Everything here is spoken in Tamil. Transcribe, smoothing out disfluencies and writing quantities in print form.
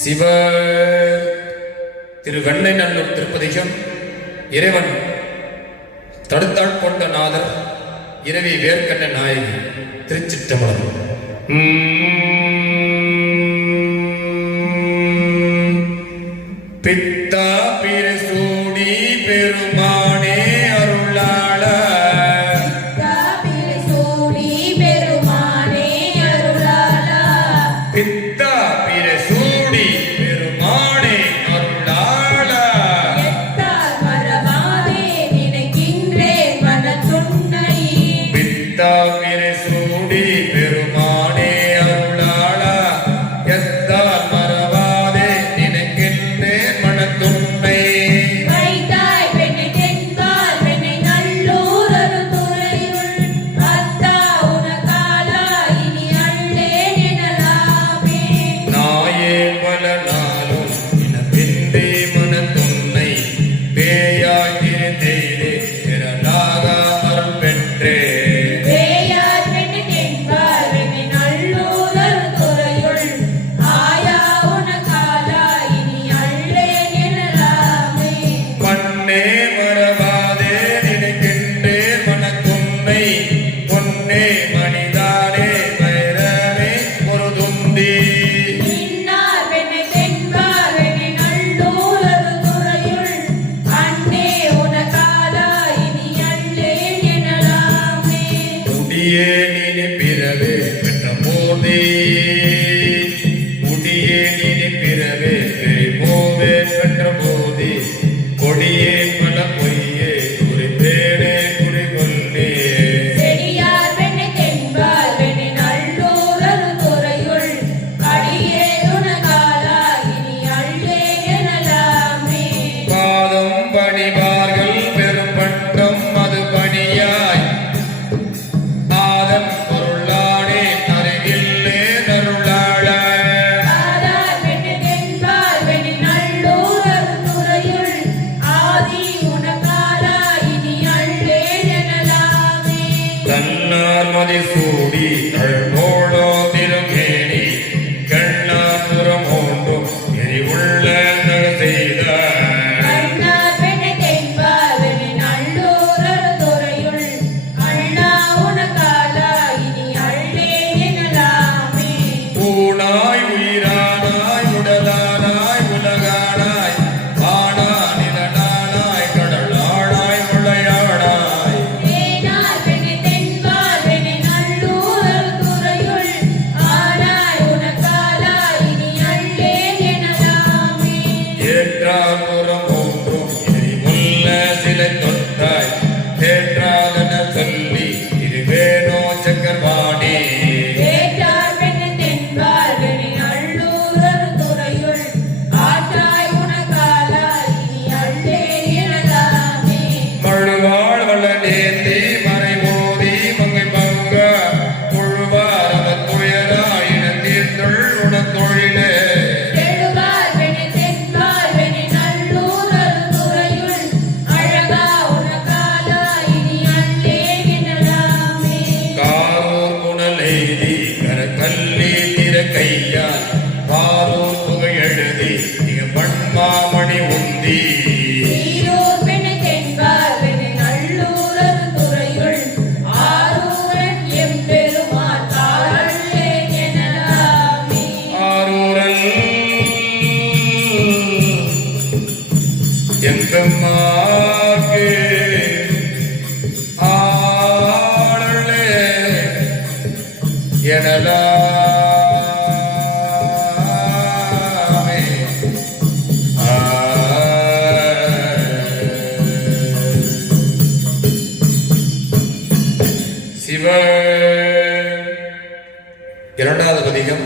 சிவ திருவெண்ணைநல்லூர் திருப்பதிகம். இறைவன் தடுத்தாள் கொண்ட நாதர் இரவி வேர்க்கண்ண நாயகி. திருச்சிற்றம்பலம். பித்தா பிரசூடி பெருமானே அருளாள, பித்தா பிரசூடி பெருமானே அருளாள, பித்தா பிரசூடி பெருமானே அருளாள, எத்தால் மறவாதே நினைக்கின்றேன் மனத்துன்னை. பிறவே பெற்ற போதே முடியே நீ பிறவே போவே பெற்ற போதே கொடியே பல பொய்யே குறிப்பேனே குறிகொள்ளே. பாதம் பணிவார்கள் பெரும் பட்டம் அது பணியாய் சூடி தழ்வோளோ திருமேனி கண்ணாபுரம் ஒன்றும் எரிவுள்ள செய்த பூனாய் உயிரானாய் உடலானாய் உலகானாய் ஆனா நிலனானாய் கடலானாய் முளையானாய் ஏற்றாபுரம் ஒன்றும் எரிவுள்ள சிலை தொட்டாய் தேற்றாதன சொல்லி இது வேணோ சக்கரவாணி. மழுவாள் வளநேந்தி மறைமோதி மங்கை பங்க முழுவார் அவர் துயராயின தீர்த்துள் உணத்தொழிலே. கல்லி திற கையால் பாரூர் புகை எழுதி மிக பண்மாமணி உந்தி. ஆரூரன் எங்கம்மாக்கு ஆளே எனலா சிவ. இரண்டாவது பதிகம்.